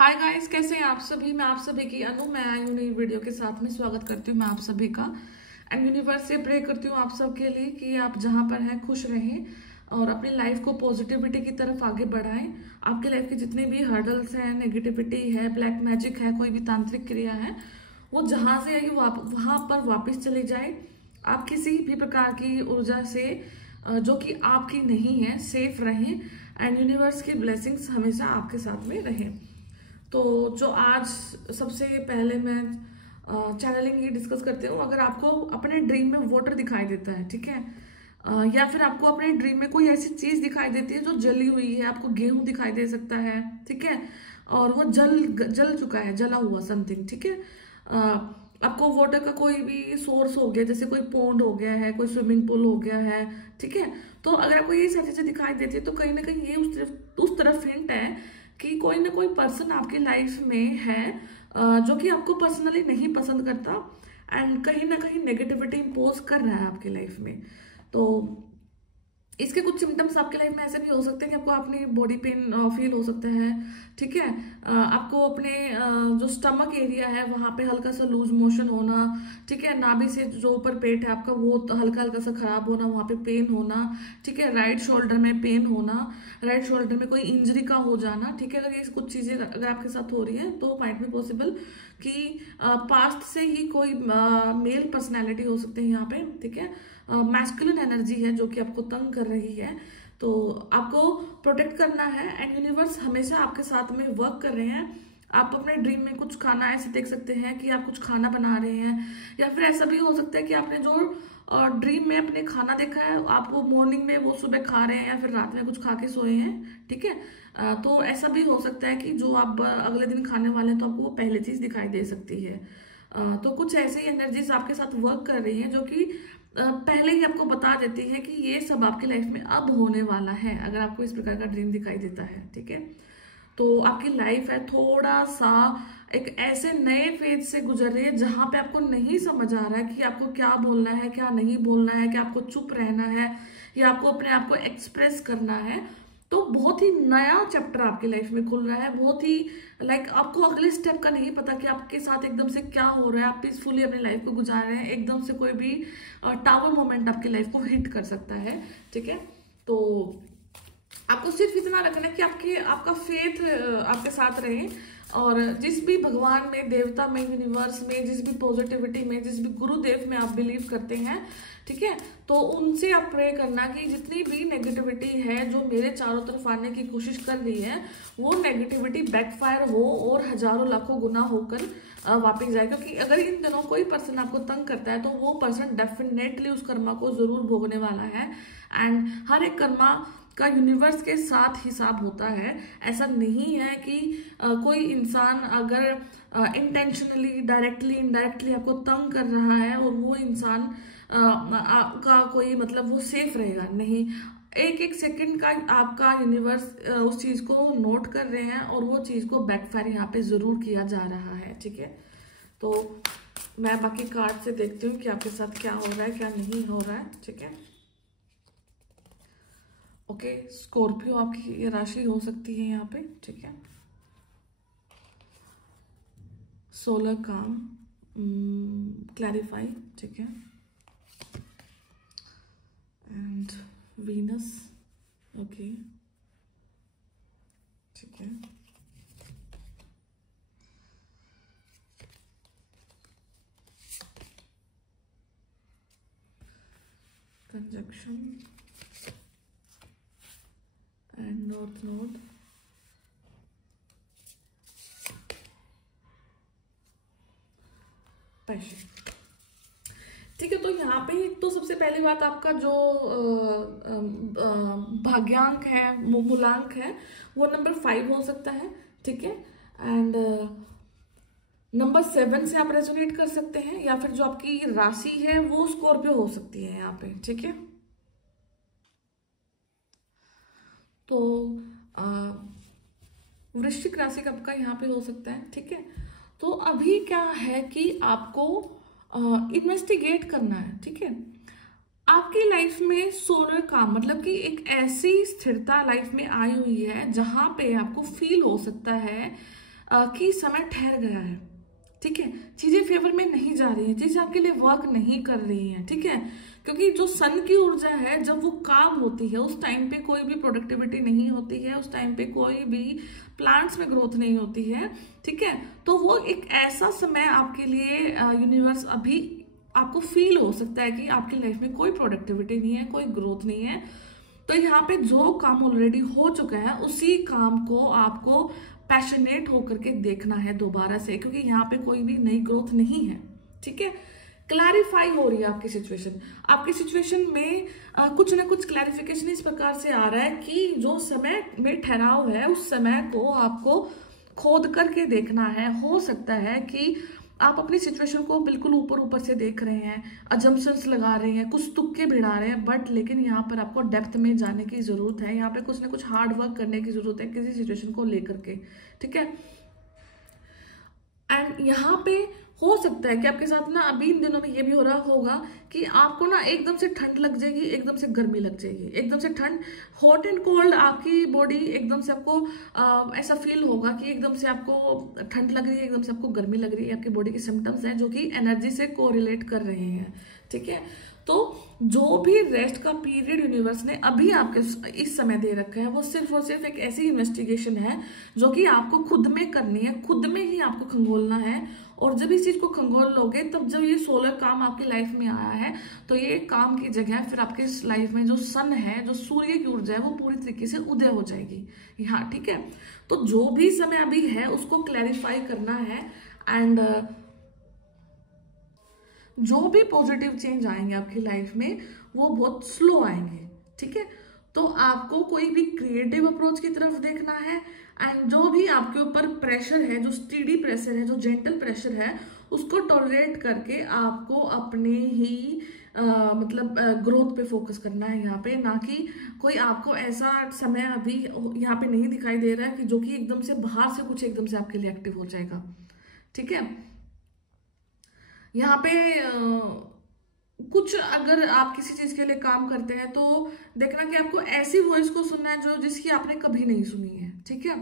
Hi guys, कैसे हैं आप सभी। मैं आप सभी की अनु मैं आई हूँ नई वीडियो के साथ में। स्वागत करती हूँ मैं आप सभी का। एंड यूनिवर्स से प्रे करती हूँ आप सबके लिए कि आप जहाँ पर हैं खुश रहें और अपनी लाइफ को पॉजिटिविटी की तरफ आगे बढ़ाएं। आपके लाइफ के जितने भी हर्डल्स हैं, नेगेटिविटी है, ब्लैक मैजिक है, कोई भी तांत्रिक क्रिया है, वो जहाँ से आई वहां पर वापस चली जाए। आप किसी भी प्रकार की ऊर्जा से जो कि आपकी नहीं है सेफ रहें। एंड यूनिवर्स की ब्लेसिंग्स हमेशा आपके साथ में रहें। तो जो आज सबसे पहले मैं चैनलिंग ये डिस्कस करती हूँ। अगर आपको अपने ड्रीम में वाटर दिखाई देता है, ठीक है, या फिर आपको अपने ड्रीम में कोई ऐसी चीज दिखाई देती है जो जली हुई है, आपको गेहूं दिखाई दे सकता है, ठीक है, और वो जल चुका है, जला हुआ समथिंग, ठीक है। आपको वाटर का कोई भी सोर्स हो गया, जैसे कोई पोंड हो गया है, कोई स्विमिंग पूल हो गया है, ठीक है, तो अगर आपको ये सारी चीजें दिखाई देती है तो कहीं ना कहीं ये उस तरफ हिंट है कि कोई ना कोई पर्सन आपकी लाइफ में है जो कि आपको पर्सनली नहीं पसंद करता एंड कहीं ना कहीं नेगेटिविटी इम्पोज कर रहा है आपकी लाइफ में। तो इसके कुछ सिम्टम्स आपके लाइफ में ऐसे भी हो सकते हैं कि आपको अपनी बॉडी पेन फील हो सकता है, ठीक है। आपको अपने जो स्टमक एरिया है वहां पे हल्का सा लूज मोशन होना, ठीक है, नाभि से जो ऊपर पेट है आपका वो हल्का हल्का सा खराब होना, वहां पे पेन होना, ठीक है, राइट शोल्डर में पेन होना, राइट शोल्डर में कोई इंजरी का हो जाना, ठीक है। अगर ये कुछ चीजें अगर आपके साथ हो रही है तो माइट बी पॉसिबल कि पास्ट से ही कोई मेल पर्सनैलिटी हो सकते हैं यहाँ पे, ठीक है। मैस्कुलिन एनर्जी है जो कि आपको तंग कर रही है, तो आपको प्रोटेक्ट करना है। एंड यूनिवर्स हमेशा आपके साथ में वर्क कर रहे हैं। आप अपने ड्रीम में कुछ खाना ऐसे देख सकते हैं कि आप कुछ खाना बना रहे हैं, या फिर ऐसा भी हो सकता है कि आपने जो ड्रीम में अपने खाना देखा है आप वो मॉर्निंग में वो सुबह खा रहे हैं या फिर रात में कुछ खा के सोए हैं, ठीक है। तो ऐसा भी हो सकता है कि जो आप अगले दिन खाने वाले हैं तो आपको वो पहले चीज दिखाई दे सकती है। तो कुछ ऐसी एनर्जीज आपके साथ वर्क कर रही हैं जो कि पहले ही आपको बता देती है कि ये सब आपकी लाइफ में अब होने वाला है। अगर आपको इस प्रकार का ड्रीम दिखाई देता है, ठीक है, तो आपकी लाइफ है थोड़ा सा एक ऐसे नए फेज से गुजर रही है जहां पे आपको नहीं समझ आ रहा है कि आपको क्या बोलना है, क्या नहीं बोलना है, कि आपको चुप रहना है या आपको अपने आप को एक्सप्रेस करना है। तो बहुत ही नया चैप्टर आपकी लाइफ में खुल रहा है। बहुत ही आपको अगले स्टेप का नहीं पता कि आपके साथ एकदम से क्या हो रहा है। आप पीसफुली अपनी लाइफ को गुजार रहे हैं, एकदम से कोई भी टावर मोमेंट आपकी लाइफ को हिट कर सकता है, ठीक है। तो आपको सिर्फ इतना रखना है कि आपका फेथ आपके साथ रहे और जिस भी भगवान में, देवता में, यूनिवर्स में, जिस भी पॉजिटिविटी में, जिस भी गुरुदेव में आप बिलीव करते हैं, ठीक है, तो उनसे आप प्रे करना कि जितनी भी नेगेटिविटी है जो मेरे चारों तरफ आने की कोशिश कर रही है वो नेगेटिविटी बैकफायर हो और हजारों लाखों गुना होकर वापस जाए। क्योंकि अगर इन दिनों कोई पर्सन आपको तंग करता है तो वो पर्सन डेफिनेटली उस कर्मा को जरूर भोगने वाला है। एंड हर एक कर्मा का यूनिवर्स के साथ हिसाब होता है। ऐसा नहीं है कि कोई इंसान अगर इंटेंशनली, डायरेक्टली, इनडायरेक्टली आपको तंग कर रहा है और वो इंसान का कोई मतलब वो सेफ रहेगा, नहीं। एक एक सेकंड का आपका यूनिवर्स उस चीज को नोट कर रहे हैं और वो चीज को बैकफायर यहाँ पे जरूर किया जा रहा है, ठीक है। तो मैं बाकी कार्ड से देखती हूँ कि आपके साथ क्या हो रहा है, क्या नहीं हो रहा है, ठीक है। ओके, स्कॉर्पियो आपकी राशि हो सकती है यहाँ पे, ठीक है। सोलर काम, क्लैरिफाई, ठीक है, एंड वीनस, ओके, ठीक है। Conjunction and north node, passion, ठीक है। तो यहाँ पे एक तो सबसे पहली बात आपका जो भाग्यांक है, मूलांक है, वो नंबर 5 हो सकता है, ठीक है। एंड नंबर 7 से आप रेजोनेट कर सकते हैं, या फिर जो आपकी राशि है वो स्कॉर्पियो हो सकती है यहाँ पे, ठीक है। तो वृश्चिक राशि का आपका यहाँ पे हो सकता है, ठीक है। तो अभी क्या है कि आपको इन्वेस्टिगेट करना है, ठीक है। आपकी लाइफ में सोलर काम मतलब कि एक ऐसी स्थिरता लाइफ में आई हुई है जहां पे आपको फील हो सकता है कि समय ठहर गया है, ठीक है, चीजें फेवर में नहीं जा रही है, चीजें आपके लिए वर्क नहीं कर रही हैं, ठीक है, क्योंकि जो सन की ऊर्जा है जब वो काम होती है उस टाइम पे कोई भी प्रोडक्टिविटी नहीं होती है, उस टाइम पे कोई भी प्लांट्स में ग्रोथ नहीं होती है, ठीक है। तो वो एक ऐसा समय आपके लिए यूनिवर्स अभी आपको फील हो सकता है कि आपकी लाइफ में कोई प्रोडक्टिविटी नहीं है, कोई ग्रोथ नहीं है। तो यहाँ पे जो काम ऑलरेडी हो चुका है उसी काम को आपको पैशनेट होकर के देखना है दोबारा से, क्योंकि यहाँ पे कोई भी नई ग्रोथ नहीं है, ठीक है। क्लैरिफाई हो रही है आपकी सिचुएशन, आपकी सिचुएशन में कुछ ना कुछ क्लैरिफिकेशन इस प्रकार से आ रहा है कि जो समय में ठहराव है उस समय को आपको खोद करके देखना है। हो सकता है कि आप अपनी सिचुएशन को बिल्कुल ऊपर ऊपर से देख रहे हैं, अजम्पशंस लगा रहे हैं, कुछ तुक्के भिड़ा रहे हैं, बट लेकिन यहाँ पर आपको डेप्थ में जाने की जरूरत है, यहाँ पे कुछ ना कुछ हार्ड वर्क करने की जरूरत है किसी सिचुएशन को लेकर के, ठीक है। एंड यहाँ पे हो सकता है कि आपके साथ ना अभी इन दिनों में ये भी हो रहा होगा कि आपको ना एकदम से ठंड लग जाएगी, एकदम से गर्मी लग जाएगी, एकदम से ठंड, हॉट एंड कोल्ड, आपकी बॉडी एकदम से आपको ऐसा फील होगा कि एकदम से आपको ठंड लग रही है, एकदम से आपको गर्मी लग रही है। आपकी बॉडी के सिम्टम्स हैं जो कि एनर्जी से कोरिलेट कर रहे हैं, ठीक है। तो जो भी रेस्ट का पीरियड यूनिवर्स ने अभी आपके इस समय दे रखा है वो सिर्फ और सिर्फ एक ऐसी इन्वेस्टिगेशन है जो कि आपको खुद में करनी है, खुद में ही आपको खंगोलना है। और जब इस चीज को खंगोल लोगे तब जब ये सोलर काम आपकी लाइफ में आया है तो ये काम की जगह फिर आपके लाइफ में जो सन है, जो सूर्य की ऊर्जा है, वो पूरी तरीके से उदय हो जाएगी यहाँ, ठीक है। तो जो भी समय अभी है उसको क्लैरिफाई करना है एंड जो भी पॉजिटिव चेंज आएंगे आपकी लाइफ में वो बहुत स्लो आएंगे, ठीक है। तो आपको कोई भी क्रिएटिव अप्रोच की तरफ देखना है एंड जो भी आपके ऊपर प्रेशर है, जो स्टीडी प्रेशर है, जो जेंटल प्रेशर है, उसको टॉलरेट करके आपको अपने ही मतलब ग्रोथ पे फोकस करना है यहाँ पे, ना कि कोई आपको ऐसा समय अभी यहाँ पे नहीं दिखाई दे रहा है कि जो कि एकदम से बाहर से कुछ एकदम से आपके लिए एक्टिव हो जाएगा, ठीक है। यहाँ पे कुछ अगर आप किसी चीज के लिए काम करते हैं तो देखना कि आपको ऐसी वॉइस को सुनना है जो जिसकी आपने कभी नहीं सुनी है, ठीक है।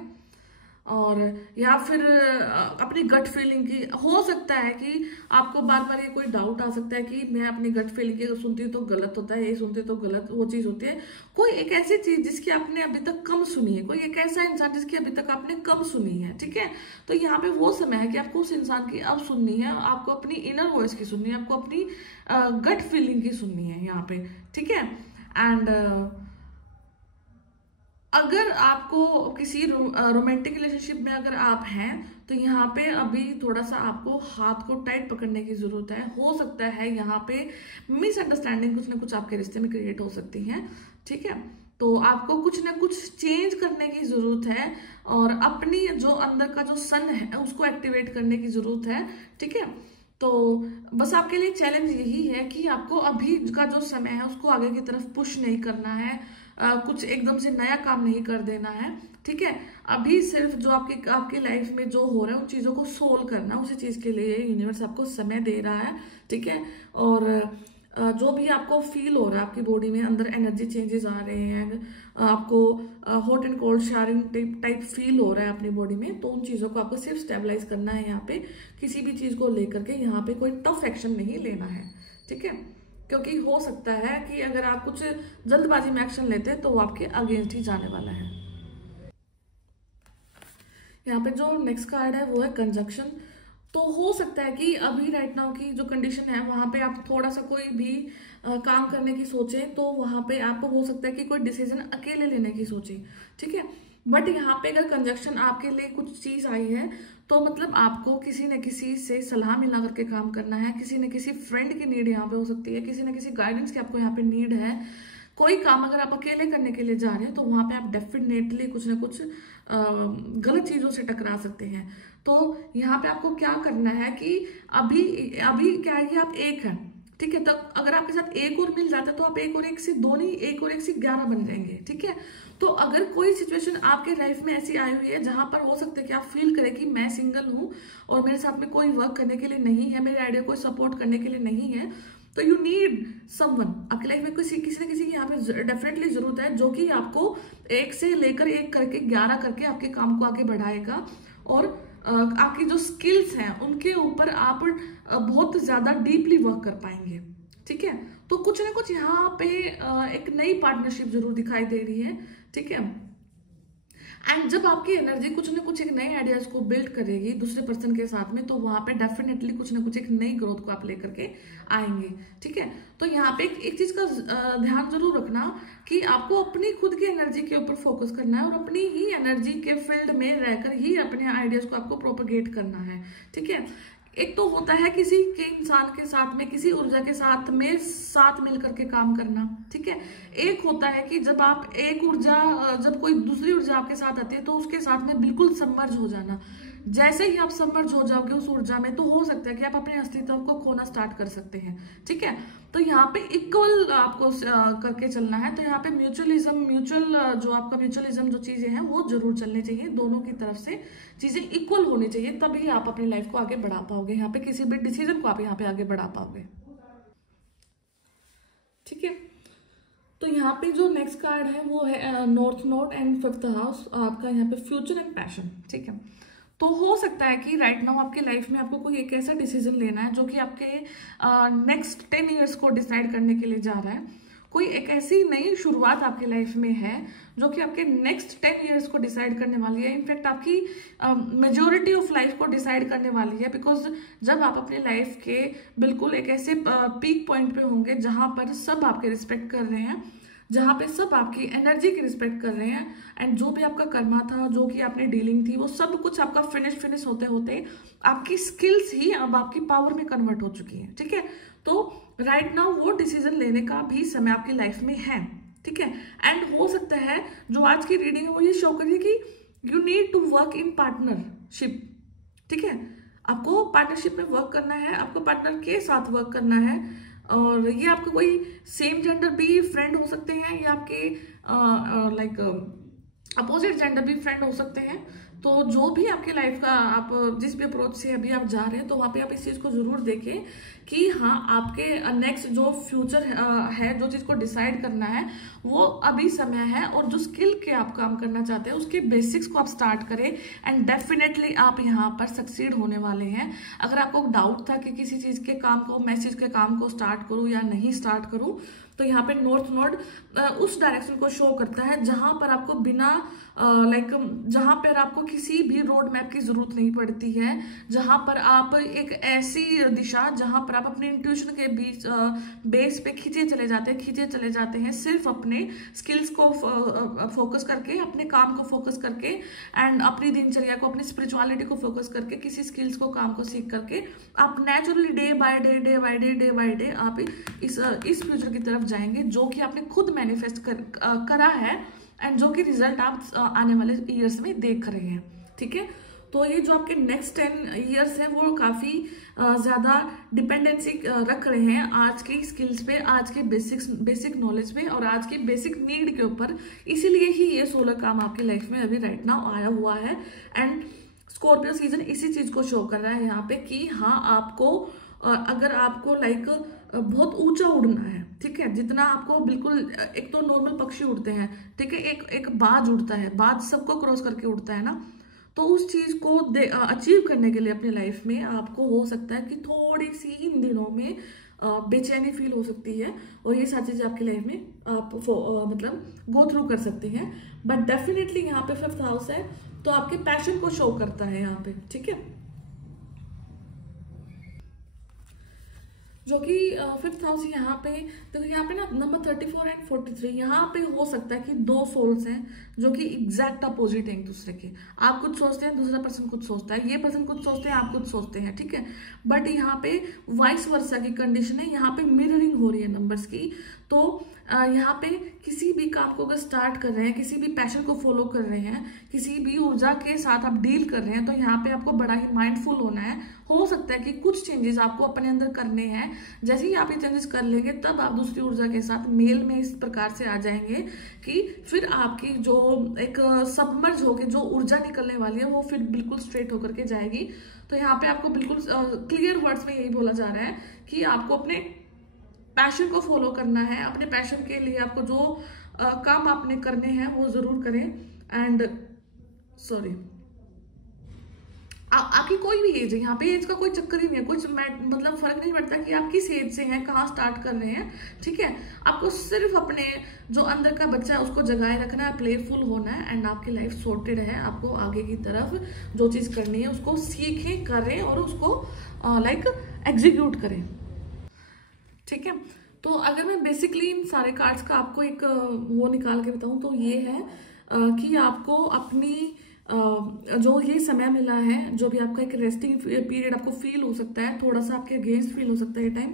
और या फिर अपनी गट फीलिंग की, हो सकता है कि आपको बार बार ये कोई डाउट आ सकता है कि मैं अपनी गट फीलिंग की सुनती हूँ तो गलत होता है, ये सुनती तो गलत वो चीज होती है। कोई एक ऐसी चीज जिसकी आपने अभी तक कम सुनी है, कोई एक ऐसा इंसान जिसकी अभी तक आपने कम सुनी है, ठीक है। तो यहाँ पे वो समय है कि आपको उस इंसान की अब सुननी है, आपको अपनी इनर वॉइस की सुननी है, आपको अपनी गट फीलिंग की सुननी है यहाँ पे, ठीक है। एंड अगर आपको किसी रोमांटिक रिलेशनशिप में अगर आप हैं तो यहाँ पे अभी थोड़ा सा आपको हाथ को टाइट पकड़ने की जरूरत है। हो सकता है यहाँ पे मिसअंडरस्टैंडिंग कुछ ना कुछ आपके रिश्ते में क्रिएट हो सकती है, ठीक है। तो आपको कुछ ना कुछ चेंज करने की जरूरत है और अपनी जो अंदर का जो सन है उसको एक्टिवेट करने की जरूरत है, ठीक है। तो बस आपके लिए चैलेंज यही है कि आपको अभी का जो समय है उसको आगे की तरफ पुश नहीं करना है, कुछ एकदम से नया काम नहीं कर देना है, ठीक है। अभी सिर्फ जो आपकी लाइफ में जो हो रहा है उन चीजों को सोल्व करना, उसी चीज के लिए यूनिवर्स आपको समय दे रहा है, ठीक है। और जो भी आपको फील हो रहा है आपकी बॉडी में अंदर एनर्जी चेंजेस आ रहे हैं, आपको हॉट एंड कोल्ड शारिंग टाइप फील हो रहा है अपनी बॉडी में, तो उन चीजों को आपको सिर्फ स्टेबलाइज करना है। यहाँ पे किसी भी चीज को लेकर के यहाँ पे कोई टफ एक्शन नहीं लेना है, ठीक है। क्योंकि हो सकता है कि अगर आप कुछ जल्दबाजी में एक्शन लेते हैं तो वो आपके अगेंस्ट ही जाने वाला है। यहाँ पे जो नेक्स्ट कार्ड है वो है कंजक्शन। तो हो सकता है कि अभी राइट नाउ की जो कंडीशन है वहां पे आप थोड़ा सा कोई भी काम करने की सोचें तो वहां पे आपको हो सकता है कि कोई डिसीजन अकेले लेने की सोचें, ठीक है। बट यहाँ पे अगर कंजक्शन आपके लिए कुछ चीज आई है तो मतलब आपको किसी न किसी से सलाह मिला करके काम करना है, किसी न किसी फ्रेंड की नीड यहाँ पे हो सकती है, किसी न किसी गाइडेंस की आपको यहाँ पे नीड है। कोई काम अगर आप अकेले करने के लिए जा रहे हैं तो वहां पे आप डेफिनेटली कुछ ना कुछ गलत चीजों से टकरा सकते हैं। तो यहाँ पे आपको क्या करना है कि अभी क्या है कि आप एक हैं, ठीक है। तो अगर आपके साथ एक और मिल जाता है तो आप एक और एक से दो नहीं, एक और एक से 11 बन जाएंगे, ठीक है। तो अगर कोई सिचुएशन आपके लाइफ में ऐसी आई हुई है जहां पर हो सकता है कि आप फील करें कि मैं सिंगल हूं और मेरे साथ में कोई वर्क करने के लिए नहीं है, मेरे आइडिया को सपोर्ट करने के लिए नहीं है, तो यू नीड समवन। आपकी लाइफ में किसी न किसी की यहाँ पे डेफिनेटली जरूरत है जो कि आपको एक से लेकर एक करके 11 करके आपके काम को आगे बढ़ाएगा और आपकी जो स्किल्स हैं उनके ऊपर आप बहुत ज्यादा डीपली वर्क कर पाएंगे। ठीक है, तो कुछ ना कुछ यहाँ पे एक नई पार्टनरशिप जरूर दिखाई दे रही है। ठीक है, एंड जब आपकी एनर्जी कुछ ना कुछ एक नए आइडियाज को बिल्ड करेगी दूसरे पर्सन के साथ में, तो वहां पे डेफिनेटली कुछ ना कुछ एक नई ग्रोथ को आप लेकर के आएंगे। ठीक है, तो यहाँ पे एक चीज का ध्यान जरूर रखना कि आपको अपनी खुद की एनर्जी के ऊपर फोकस करना है और अपनी ही एनर्जी के फील्ड में रहकर ही अपने आइडियाज को आपको प्रोपगेट करना है। ठीक है, एक तो होता है किसी के इंसान के साथ में, किसी ऊर्जा के साथ में साथ मिल करके काम करना। ठीक है, एक होता है कि जब आप एक ऊर्जा, जब कोई दूसरी ऊर्जा आपके साथ आती है तो उसके साथ में बिल्कुल सबमर्ज हो जाना। जैसे ही आप सबमर्ज हो जाओगे उस ऊर्जा में, तो हो सकता है कि आप अपने अस्तित्व को खोना स्टार्ट कर सकते हैं। ठीक है, तो यहाँ पे इक्वल आपको करके चलना है। तो यहाँ पे म्यूचुअल जो आपका म्यूचुअलिज्म जो चीजें हैं वो जरूर चलनी चाहिए, दोनों की तरफ से चीजें इक्वल होनी चाहिए, तभी आप अपनी लाइफ को आगे बढ़ा पाओगे। यहाँ पे किसी भी डिसीजन को आप यहाँ पे आगे बढ़ा पाओगे। ठीक है, तो यहाँ पे जो नेक्स्ट कार्ड है वो है north node and 5th house, आपका यहाँ पे फ्यूचर एंड पैशन। ठीक है, तो हो सकता है कि राइट नाउ आपकी लाइफ में आपको कोई एक ऐसा डिसीजन लेना है जो कि आपके नेक्स्ट 10 ईयर्स को डिसाइड करने के लिए जा रहा है। कोई एक ऐसी नई शुरुआत आपकी लाइफ में है जो कि आपके नेक्स्ट 10 ईयर्स को डिसाइड करने वाली है। इनफैक्ट आपकी मेजोरिटी ऑफ लाइफ को डिसाइड करने वाली है, बिकॉज जब आप अपनी लाइफ के बिल्कुल एक ऐसे पीक पॉइंट पे होंगे जहां पर सब आपके रिस्पेक्ट कर रहे हैं, जहाँ पे सब आपकी एनर्जी की रिस्पेक्ट कर रहे हैं, एंड जो भी आपका कर्मा था, जो कि आपने डीलिंग थी, वो सब कुछ आपका फिनिश होते होते आपकी स्किल्स ही अब आपकी पावर में कन्वर्ट हो चुकी है। ठीक है, तो राइट नाउ वो डिसीजन लेने का भी समय आपकी लाइफ में है। ठीक है, एंड हो सकता है जो आज की रीडिंग है वो ये शो करिए कि you need to work in partnership. ठीक है, आपको पार्टनरशिप में वर्क करना है, आपको पार्टनर के साथ वर्क करना है, और ये आपको कोई सेम जेंडर भी फ्रेंड हो सकते हैं या आपके लाइक अपोजिट जेंडर भी फ्रेंड हो सकते हैं। तो जो भी आपकी लाइफ का आप जिस भी अप्रोच से अभी आप जा रहे हैं, तो वहाँ पे आप इस चीज़ को जरूर देखें कि हाँ आपके नेक्स्ट जो फ्यूचर है, जो चीज़ को डिसाइड करना है वो अभी समय है, और जो स्किल के आप काम करना चाहते हैं उसके बेसिक्स को आप स्टार्ट करें, एंड डेफिनेटली आप यहाँ पर सक्सीड होने वाले हैं। अगर आपको डाउट था कि किसी चीज़ के काम को, मैं चीज़ के काम को स्टार्ट करूँ या नहीं स्टार्ट करूँ, तो यहाँ पे नॉर्थ नोड उस डायरेक्शन को शो करता है जहां पर आपको बिना जहां पर आपको किसी भी रोड मैप की जरूरत नहीं पड़ती है, जहां पर आप एक ऐसी दिशा जहां पर आप अपने इंट्यूशन के बीच बेस पे खींचे चले जाते हैं सिर्फ अपने स्किल्स को फोकस करके, अपने काम को फोकस करके, एंड अपनी दिनचर्या को, अपनी स्पिरिचुअलिटी को फोकस करके, किसी स्किल्स को, काम को सीख करके आप नेचुरली डे बाय डे आप इस फ्यूचर की तरफ जाएंगे जो कि आपने खुद मैनिफेस्ट करा है, एंड जो कि रिजल्ट आप आने वाले ईयर्स में देख रहे हैं। ठीक है, तो ये जो आपके नेक्स्ट 10 ईयर्स हैं वो काफी ज्यादा डिपेंडेंसी रख रहे हैं आज की स्किल्स पे, आज के बेसिक नॉलेज पे, और आज की बेसिक नीड के ऊपर। इसीलिए ही ये 16 काम आपकी लाइफ में अभी राइट नाउ आया हुआ है, एंड स्कॉर्पियो सीजन इसी चीज को शो कर रहा है यहाँ पे कि हाँ आपको अगर आपको बहुत ऊंचा उड़ना है, ठीक है, जितना आपको बिल्कुल, एक तो नॉर्मल पक्षी उड़ते हैं, ठीक है, एक बाज उड़ता है, बाज सबको क्रॉस करके उड़ता है ना, तो उस चीज को अचीव करने के लिए अपनी लाइफ में आपको हो सकता है कि थोड़ी सी इन दिनों में बेचैनी फील हो सकती है, और ये सारी चीजें आपकी लाइफ में आप मतलब गो थ्रू कर सकते हैं। बट डेफिनेटली यहाँ पे 5th हाउस है तो आपके पैशन को शो करता है यहाँ पे। ठीक है, जो कि 5th हाउस यहाँ पे, तो यहाँ पे ना नंबर 34 एंड 43 यहाँ पे हो सकता है कि 2 सोल्स हैं जो कि एग्जैक्ट अपोजिट हैं एक दूसरे के। आप कुछ सोचते हैं, दूसरा पर्सन कुछ सोचता है, ये पर्सन कुछ सोचते हैं, आप कुछ सोचते हैं। ठीक है, बट यहाँ पे वाइस वर्सा की कंडीशन है, यहाँ पे मिररिंग हो रही है नंबर्स की। तो यहाँ पे किसी भी काम को अगर स्टार्ट कर रहे हैं, किसी भी पैशन को फॉलो कर रहे हैं, किसी भी ऊर्जा के साथ आप डील कर रहे हैं, तो यहाँ पे आपको बड़ा ही माइंडफुल होना है। हो सकता है कि कुछ चेंजेस आपको अपने अंदर करने हैं, जैसे ही आप ये चेंजेस कर लेंगे तब आप दूसरी ऊर्जा के साथ मेल में इस प्रकार से आ जाएंगे कि फिर आपकी जो एक सबमर्ज होके जो ऊर्जा निकलने वाली है वो फिर बिल्कुल स्ट्रेट होकर के जाएगी। तो यहाँ पे आपको बिल्कुल क्लियर वर्ड्स में यही बोला जा रहा है कि आपको अपने पैशन को फॉलो करना है, अपने पैशन के लिए आपको जो काम आपने करने हैं वो जरूर करें। एंड आपकी कोई भी एज है, यहाँ पे एज का कोई चक्कर ही नहीं है, कुछ मतलब फर्क नहीं पड़ता कि आप किस एज से हैं, कहाँ स्टार्ट कर रहे हैं, ठीक है। आपको सिर्फ अपने जो अंदर का बच्चा है उसको जगाए रखना है, प्लेफुल होना है, एंड आपकी लाइफ सॉर्टेड है। आपको आगे की तरफ जो चीज़ करनी है उसको सीखें, करें और उसको लाइक एग्जीक्यूट करें, ठीक है। तो अगर मैं बेसिकली इन सारे कार्ड्स का आपको एक वो निकाल के बताऊं तो ये है कि आपको अपनी जो ये समय मिला है, जो भी आपका एक रेस्टिंग पीरियड आपको फील हो सकता है, थोड़ा सा आपके अगेंस्ट फील हो सकता है ये टाइम,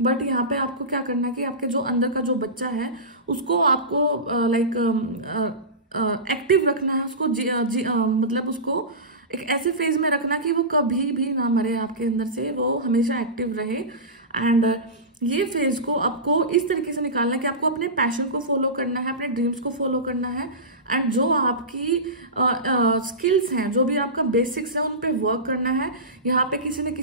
बट यहाँ पे आपको क्या करना है कि आपके जो अंदर का जो बच्चा है उसको आपको लाइक एक्टिव रखना है, उसको मतलब उसको एक ऐसे फेज में रखना कि वो कभी भी ना मरे आपके अंदर से, वो हमेशा एक्टिव रहे। एंड ये फेज को आपको इस तरीके से निकालना है कि आपको अपने पैशन को फॉलो करना है, अपने ड्रीम्स को फॉलो करना है, एंड जो आपकी स्किल्स हैं, जो भी आपका बेसिक्स है, उन पे वर्क करना है। यहाँ पे किसी न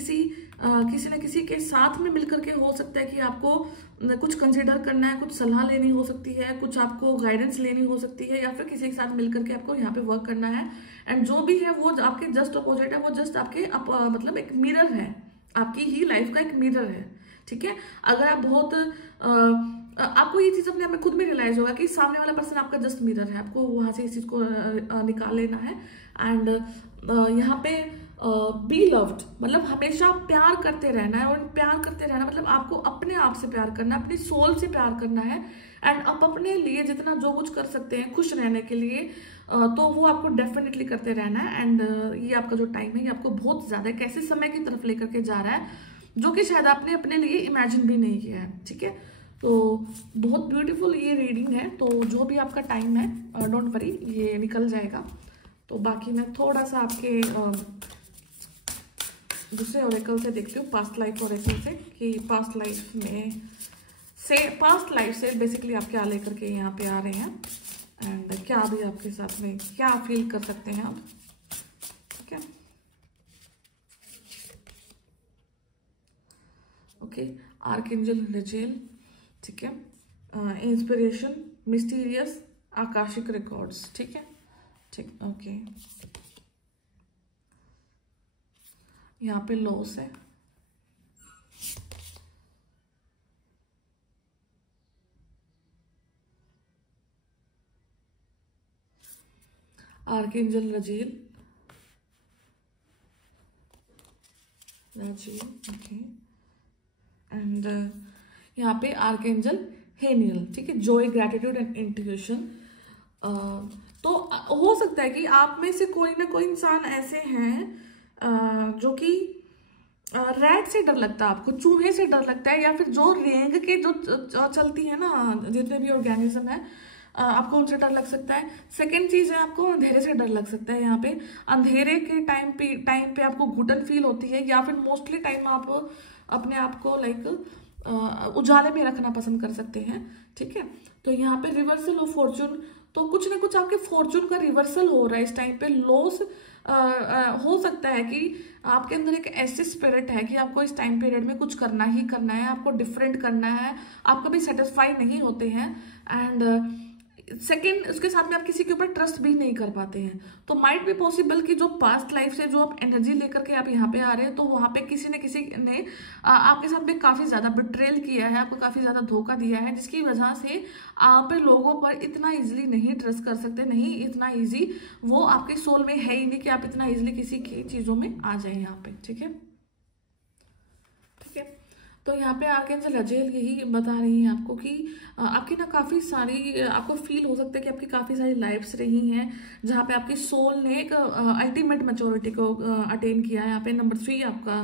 किसी के साथ में मिलकर के हो सकता है कि आपको कुछ कंसिडर करना है, कुछ सलाह लेनी हो सकती है, कुछ आपको गाइडेंस लेनी हो सकती है, या फिर किसी के साथ मिलकर के आपको यहाँ पे वर्क करना है। एंड जो भी है वो आपके जस्ट अपोजिट है, वो जस्ट आपके मतलब एक मिरर है, आपकी ही लाइफ का एक मिरर है, ठीक है। अगर आप बहुत आपको ये चीज अपने आप में खुद में रियलाइज होगा कि सामने वाला पर्सन आपका जस्ट मिरर है, आपको वहां से इस चीज को निकाल लेना है। एंड यहाँ पे बी लव्ड मतलब हमेशा प्यार करते रहना है, और प्यार करते रहना मतलब आपको अपने आप से प्यार करना है, अपनी सोल से प्यार करना है, एंड आप अपने लिए जितना जो कुछ कर सकते हैं खुश रहने के लिए तो वो आपको डेफिनेटली करते रहना है। एंड ये आपका जो टाइम है ये आपको बहुत ज्यादा एक ऐसे समय की तरफ लेकर के जा रहा है जो कि शायद आपने अपने लिए इमेजिन भी नहीं किया है, ठीक है। तो बहुत ब्यूटीफुल ये रीडिंग है। तो जो भी आपका टाइम है डोंट वरी, ये निकल जाएगा। तो बाकी मैं थोड़ा सा आपके दूसरे ओरेकल से देखती हूँ, पास्ट लाइफ ओरेकल से, कि पास्ट लाइफ में से पास्ट लाइफ से बेसिकली आप क्या लेकर के यहाँ पे आ रहे हैं, एंड क्या भी आपके साथ में क्या फील कर सकते हैं आप, ठीक है। ओके, आर्कएंजल रजेल, ठीक है। इंस्पिरेशन मिस्टीरियस आकाशिक रिकॉर्ड्स, ठीक है, ठीक, ओके। यहाँ पे लॉस है, आर्कएंजल राजील, ओके, एंड यहाँ पे आर्कएंजल हेनियल, ठीक है, जॉय ग्रैटिट्यूड एंड इंट्यूशन। तो हो सकता है कि आप में से कोई ना कोई इंसान ऐसे हैं जो कि रैट से डर लगता है आपको, चूहे से डर लगता है, या फिर जो रेंग के जो चलती है ना जितने भी ऑर्गेनिज्म है आपको उनसे डर लग सकता है। सेकेंड चीज है आपको अंधेरे से डर लग सकता है। यहाँ पे अंधेरे के टाइम पे आपको घुटन फील होती है, या फिर मोस्टली टाइम आप अपने आप को लाइक उजाले में रखना पसंद कर सकते हैं, ठीक है। तो यहाँ पे रिवर्सल ऑफ फॉर्चून, तो कुछ ना कुछ आपके फॉर्चून का रिवर्सल हो रहा है इस टाइम पे। लॉस हो सकता है कि आपके अंदर एक ऐसे स्पिरिट है कि आपको इस टाइम पीरियड में कुछ करना ही करना है, आपको डिफरेंट करना है, आप कभी सेटिस्फाई नहीं होते हैं। एंड सेकेंड उसके साथ में आप किसी के ऊपर ट्रस्ट भी नहीं कर पाते हैं। तो माइट बी पॉसिबल कि जो पास्ट लाइफ से जो आप एनर्जी लेकर के आप यहाँ पे आ रहे हैं, तो वहां पे किसी न किसी ने आपके साथ में काफी ज्यादा बिट्रेल किया है, आपको काफी ज्यादा धोखा दिया है, जिसकी वजह से आप लोगों पर इतना इजिली नहीं ट्रस्ट कर सकते, नहीं इतना इजी वो आपके सोल में है ही नहीं कि आप इतना इजिली किसी की चीजों में आ जाए यहाँ पे, ठीक है, ठीक है। तो यहाँ पे आर्कएंजल रजेल यही बता रही हैं आपको कि आपकी ना काफ़ी सारी आपको फील हो सकता है कि आपकी काफ़ी सारी लाइफ्स रही हैं जहाँ पे आपकी सोल ने एक अल्टीमेट मैच्योरिटी को अटेन किया है। यहाँ पे नंबर 3 आपका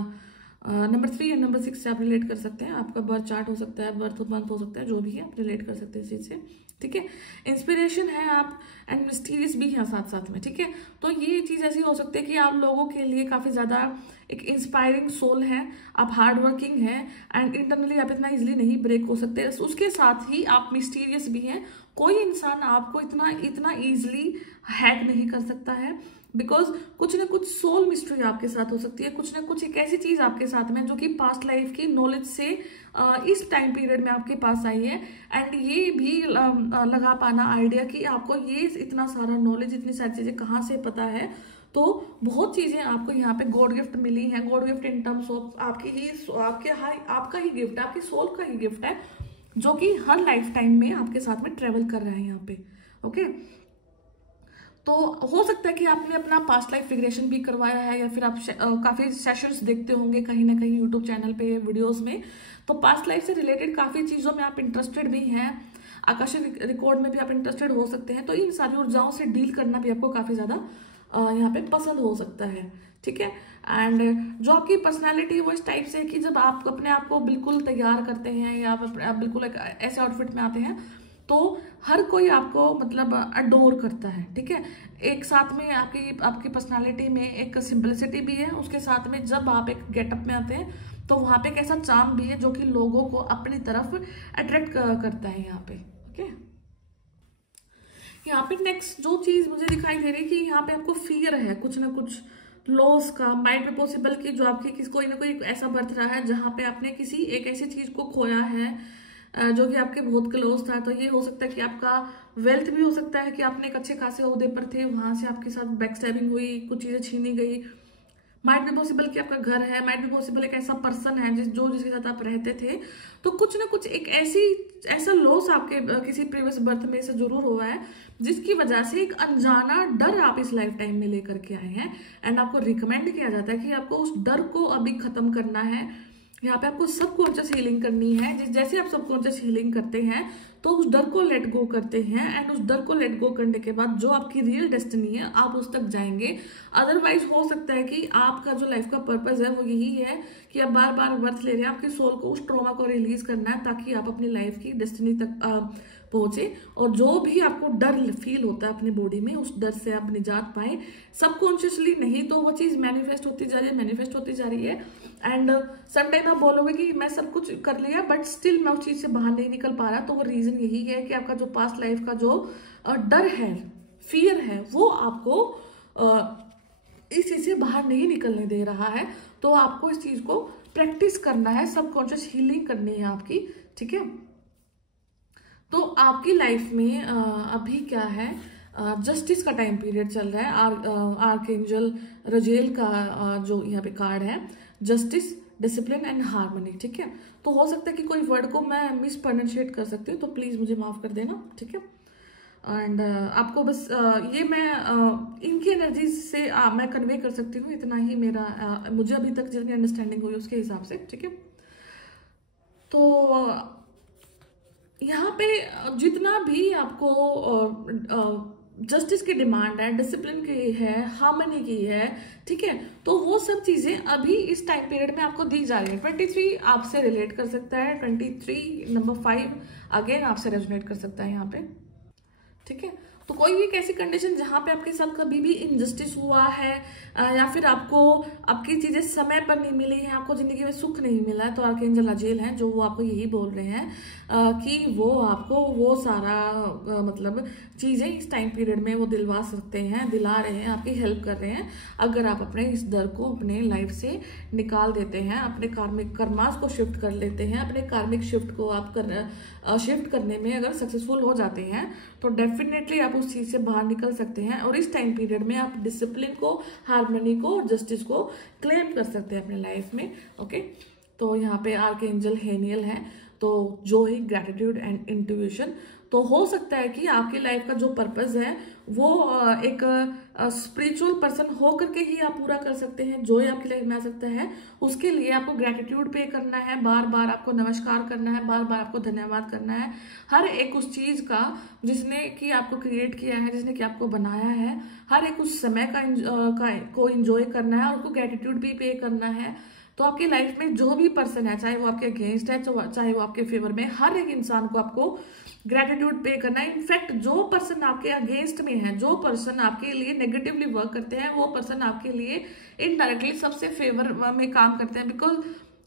नंबर 3 एंड नंबर 6 से आप रिलेट कर सकते हैं। आपका बर्थ चार्ट हो सकता है, बर्थ मंथ हो सकता है, जो भी है आप रिलेट कर सकते हैं इस चीज़ से, ठीक है। इंस्पिरेशन है आप, एंड मिस्टीरियस भी है साथ साथ में, ठीक है। तो ये चीज़ ऐसी हो सकती है कि आप लोगों के लिए काफ़ी ज़्यादा एक इंस्पायरिंग सोल है, आप हार्ड वर्किंग है, एंड इंटरनली आप इतना इजीली नहीं ब्रेक हो सकते। उसके साथ ही आप मिस्टीरियस भी हैं। कोई इंसान आपको इतना इजीली हैक नहीं कर सकता है, बिकॉज कुछ ना कुछ सोल मिस्ट्री आपके साथ हो सकती है, कुछ ना कुछ एक ऐसी चीज आपके साथ में जो कि पास्ट लाइफ की नॉलेज से इस टाइम पीरियड में आपके पास आई है। एंड ये भी लगा पाना आइडिया कि आपको ये इतना सारा नॉलेज, इतनी सारी चीजें कहाँ से पता है, तो बहुत चीजें आपको यहाँ पे गॉड गिफ्ट मिली हैं। God gift in terms of आपका ही गिफ्ट है, आपकी सोल का ही गिफ्ट है, जो कि हर लाइफ टाइम में आपके साथ में ट्रेवल कर रहा है यहाँ पे। ओके, तो हो सकता है कि आपने अपना पास्ट लाइफ रिग्रेशन भी करवाया है, या फिर आप काफी सेशंस देखते होंगे कहीं ना कहीं यूट्यूब चैनल पे वीडियोस में, तो पास्ट लाइफ से रिलेटेड काफी चीजों में आप इंटरेस्टेड भी हैं, आकाशिक रिकॉर्ड में भी आप इंटरेस्टेड हो सकते हैं। तो इन सारी ऊर्जाओं से डील करना भी आपको काफी ज्यादा यहाँ पे पसंद हो सकता है, ठीक है। एंड जो आपकी पर्सनालिटी वो इस टाइप से है कि जब आप अपने आप को बिल्कुल तैयार करते हैं या आप बिल्कुल एक ऐसे आउटफिट में आते हैं, तो हर कोई आपको मतलब अडोर करता है, ठीक है। एक साथ में आपकी पर्सनालिटी में एक सिंपलिसिटी भी है, उसके साथ में जब आप एक गेटअप में आते हैं तो वहां पे एक ऐसा चार्म भी है जो कि लोगों को अपनी तरफ अट्रैक्ट करता है यहाँ पे। ओके, यहाँ पे नेक्स्ट जो चीज मुझे दिखाई दे रही है कि यहाँ पे आपको फियर है कुछ ना कुछ लॉस का। माइट में पॉसिबल कि जो आपकी कोई ना कोई ऐसा बर्थ रहा है जहाँ पे आपने किसी एक ऐसी चीज को खोया है जो कि आपके बहुत क्लोज था। तो ये हो सकता है कि आपका वेल्थ भी हो सकता है कि आपने एक अच्छे खासे ओहदे पर थे, वहां से आपके साथ बैकस्टैबिंग हुई, कुछ चीजें छीनी गई। माइट भी पॉसिबल कि आपका घर है, माइट भी पॉसिबल एक ऐसा पर्सन है जिसके साथ आप रहते थे। तो कुछ ना कुछ एक ऐसा लॉस आपके किसी प्रीवियस बर्थ में से जरूर हुआ है, जिसकी वजह से एक अनजाना डर आप इस लाइफ टाइम में लेकर के आए हैं। एंड आपको रिकमेंड किया जाता है कि आपको उस डर को अभी खत्म करना है। यहाँ पे आपको सबकॉन्शियस हीलिंग करनी है। जैसे आप सबकॉन्शियस हीलिंग करते हैं तो उस डर को लेट गो करते हैं, एंड उस डर को लेट गो करने के बाद जो आपकी रियल डेस्टिनी है आप उस तक जाएंगे। अदरवाइज हो सकता है कि आपका जो लाइफ का पर्पस है वो यही है कि आप बार बार बर्थ ले रहे हैं, आपकी सोल को उस ट्रॉमा को रिलीज करना है ताकि आप अपनी लाइफ की डेस्टिनी तक पहुंचे। और जो भी आपको डर फील होता है अपनी बॉडी में, उस डर से आप निजात पाए सबकॉन्शियसली, नहीं तो वो चीज मैनिफेस्ट होती जा रही है। एंड समटाइम आप बोलोगे कि मैं सब कुछ कर लिया बट स्टिल मैं उस चीज से बाहर नहीं निकल पा रहा। तो वो रीजन यही है कि आपका जो पास्ट लाइफ का जो डर है, फियर है, वो आपको इस चीज से बाहर नहीं निकलने दे रहा है। तो आपको इस चीज को प्रैक्टिस करना है, सबकॉन्शियस हीलिंग करनी है आपकी, ठीक है। तो आपकी लाइफ में अभी क्या है, जस्टिस का टाइम पीरियड चल रहा है। आर्कएंजल रजेल का जो यहाँ पे कार्ड है, जस्टिस, डिसिप्लिन एंड हार्मनी, ठीक है। तो हो सकता है कि कोई वर्ड को मैं मिस प्रोनाउंशिएट कर सकती हूँ, तो प्लीज मुझे माफ कर देना, ठीक है। एंड आपको बस ये मैं इनकी एनर्जी से मैं कन्वे कर सकती हूँ, इतना ही मेरा मुझे अभी तक जितनी अंडरस्टैंडिंग हुई उसके हिसाब से, ठीक है। तो यहाँ पे जितना भी आपको जस्टिस की डिमांड है, डिसिप्लिन की है, हार्मनी की है, ठीक है, तो वो सब चीजें अभी इस टाइम पीरियड में आपको दी जा रही है। 23 आपसे रिलेट कर सकता है, 23 नंबर 5 अगेन आपसे रेजोनेट कर सकता है यहाँ पे, ठीक है। तो कोई भी एक ऐसी कंडीशन जहां पे आपके साथ कभी भी इनजस्टिस हुआ है, या फिर आपको आपकी चीजें समय पर नहीं मिली है, आपको जिंदगी में सुख नहीं मिला है, तो आर्कएंजल रजेल हैं जो वो आपको यही बोल रहे हैं कि वो आपको वो सारा मतलब चीजें इस टाइम पीरियड में वो दिला रहे हैं, आपकी हेल्प कर रहे हैं। अगर आप अपने इस डर को अपने लाइफ से निकाल देते हैं, अपने कार्मिक कर्मास को शिफ्ट कर लेते हैं, अपने कार्मिक शिफ्ट को आप शिफ्ट करने में अगर सक्सेसफुल हो जाते हैं, तो डेफिनेटली आप उस चीज से बाहर निकल सकते हैं। और इस टाइम पीरियड में आप डिसिप्लिन को, हार्मनी को और जस्टिस को क्लेम कर सकते हैं अपने लाइफ में, ओके। तो यहाँ पे आर्कएंजल हेनियल है, तो जो ही ग्रैटिट्यूड एंड इंट्यूशन। तो हो सकता है कि आपकी लाइफ का जो पर्पस है वो एक स्पिरिचुअल पर्सन हो करके ही आप पूरा कर सकते हैं, जो ही आपकी लाइफ में आ सकता है। उसके लिए आपको ग्रैटिट्यूड पे करना है, बार बार आपको नमस्कार करना है, बार बार आपको धन्यवाद करना है हर एक उस चीज का जिसने कि आपको क्रिएट किया है, जिसने कि आपको बनाया है। हर एक उस समय को एंजॉय करना है और उसको ग्रैटिट्यूड भी पे करना है। तो आपकी लाइफ में जो भी पर्सन है, चाहे वो आपके अगेंस्ट है चाहे वो आपके फेवर में, हर एक इंसान को आपको ग्रेटिट्यूड पे करना है। इनफैक्ट जो पर्सन आपके अगेंस्ट में है, जो पर्सन आपके लिए नेगेटिवली वर्क करते हैं, वो पर्सन आपके लिए इनडायरेक्टली सबसे फेवर में काम करते हैं, बिकॉज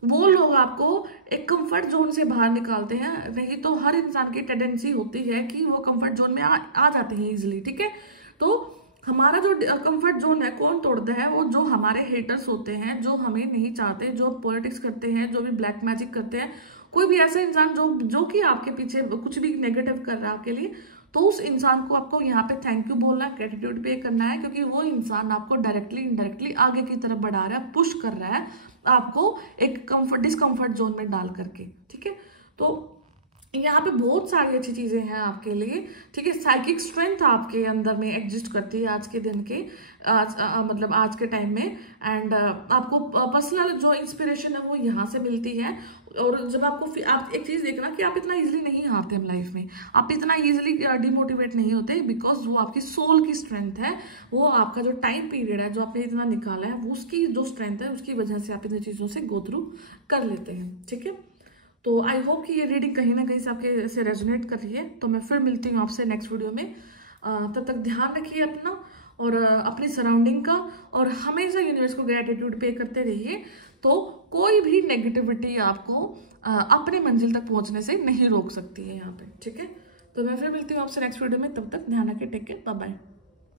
वो लोग आपको एक कंफर्ट जोन से बाहर निकालते हैं। नहीं तो हर इंसान की टेंडेंसी होती है कि वो कंफर्ट जोन में आ जाते हैं इजिली, ठीक है। तो हमारा जो कंफर्ट जोन है कौन तोड़ता है? वो जो हमारे हेटर्स होते हैं, जो हमें नहीं चाहते, जो पॉलिटिक्स करते हैं, जो भी ब्लैक मैजिक करते हैं, कोई भी ऐसा इंसान जो कि आपके पीछे कुछ भी नेगेटिव कर रहा है आपके लिए, तो तो उस इंसान को आपको यहाँ पे थैंक यू बोलना है, ग्रेटिट्यूड पे करना है, क्योंकि वो इंसान आपको डायरेक्टली इनडायरेक्टली आगे की तरफ बढ़ा रहा है, पुश कर रहा है आपको एक डिस्कम्फर्ट जोन में डाल करके। ठीक है, तो यहाँ पे बहुत सारी अच्छी चीजें हैं आपके लिए। ठीक है, साइकिक स्ट्रेंथ आपके अंदर में एग्जिस्ट करती है आज के दिन के मतलब आज के टाइम में। एंड आपको पर्सनल जो इंस्पिरेशन है वो यहाँ से मिलती है। और जब आपको आप एक चीज देखना कि आप इतना इजीली नहीं हारते हैं लाइफ में, आप इतना इजीली डिमोटिवेट नहीं होते, बिकॉज वो आपकी सोल की स्ट्रेंथ है, वो आपका जो टाइम पीरियड है जो आपने इतना निकाला है, वो उसकी जो स्ट्रेंथ है उसकी वजह से आप इन चीजों से गो थ्रू कर लेते हैं। ठीक है, तो आई होप कि ये रीडिंग कहीं ना कहीं से आपके से रेजोनेट कर रही है। तो मैं फिर मिलती हूँ आपसे नेक्स्ट वीडियो में। तब तक ध्यान रखिए अपना और अपनी सराउंडिंग का, और हमेशा यूनिवर्स को ग्रेटिट्यूड पे करते रहिए। तो कोई भी नेगेटिविटी आपको अपने मंजिल तक पहुंचने से नहीं रोक सकती है यहाँ पे। ठीक है, तो मैं फिर मिलती हूँ आपसे नेक्स्ट वीडियो में। तब तक ध्यान रखिए, टेक केयर, बाय बाय।